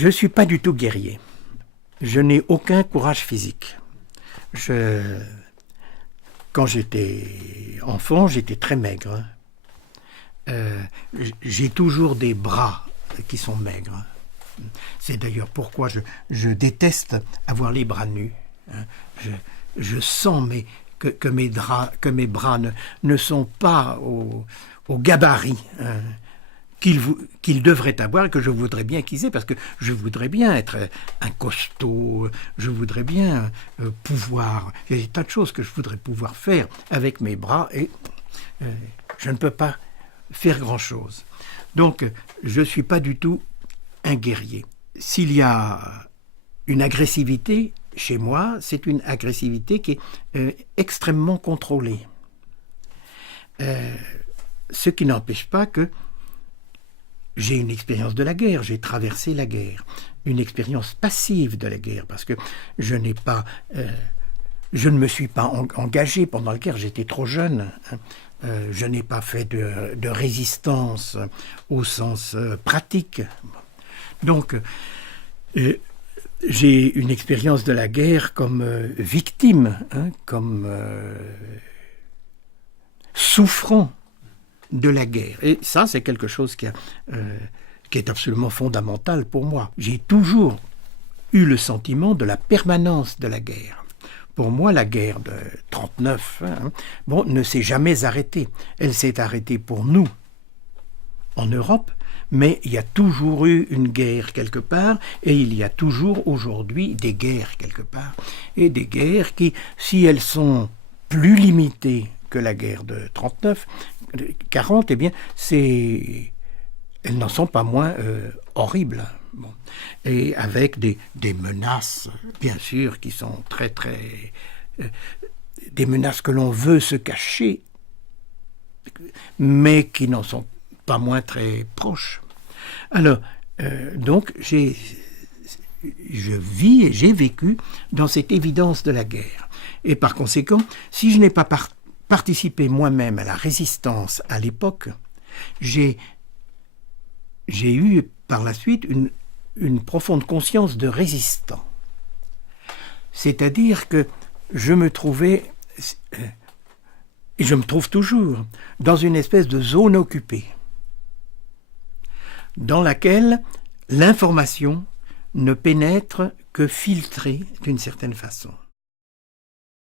Je ne suis pas du tout guerrier. Je n'ai aucun courage physique. Quand j'étais enfant, j'étais très maigre. J'ai toujours des bras qui sont maigres. C'est d'ailleurs pourquoi je déteste avoir les bras nus. Je sens que mes bras ne sont pas au gabarit qu'ils devraient avoir et que je voudrais bien qu'ils aient, parce que je voudrais bien être un costaud, je voudrais bien pouvoir... Il y a des tas de choses que je voudrais pouvoir faire avec mes bras et je ne peux pas faire grand-chose. Donc, je ne suis pas du tout un guerrier. S'il y a une agressivité chez moi, c'est une agressivité qui est extrêmement contrôlée. Ce qui n'empêche pas que j'ai une expérience de la guerre, j'ai traversé la guerre, une expérience passive de la guerre, parce que je ne me suis pas engagé pendant la guerre, j'étais trop jeune. Je n'ai pas fait de résistance au sens pratique. Donc, j'ai une expérience de la guerre comme victime, comme souffrant de la guerre. Et ça, c'est quelque chose qui est absolument fondamental pour moi. J'ai toujours eu le sentiment de la permanence de la guerre. Pour moi, la guerre de 1939 ne s'est jamais arrêtée. Elle s'est arrêtée pour nous, en Europe, mais il y a toujours eu une guerre quelque part, et il y a toujours aujourd'hui des guerres quelque part. Et des guerres qui, si elles sont plus limitées que la guerre de 39, 40, eh bien, elles n'en sont pas moins horribles. Bon. Et avec des menaces, bien sûr, qui sont très, très... des menaces que l'on veut se cacher, mais qui n'en sont pas moins très proches. Alors, donc, je vis et j'ai vécu dans cette évidence de la guerre. Et par conséquent, si je n'ai pas participé moi-même à la résistance à l'époque, j'ai eu par la suite une profonde conscience de résistant. C'est-à-dire que je me trouvais, et je me trouve toujours, dans une espèce de zone occupée, dans laquelle l'information ne pénètre que filtrée d'une certaine façon.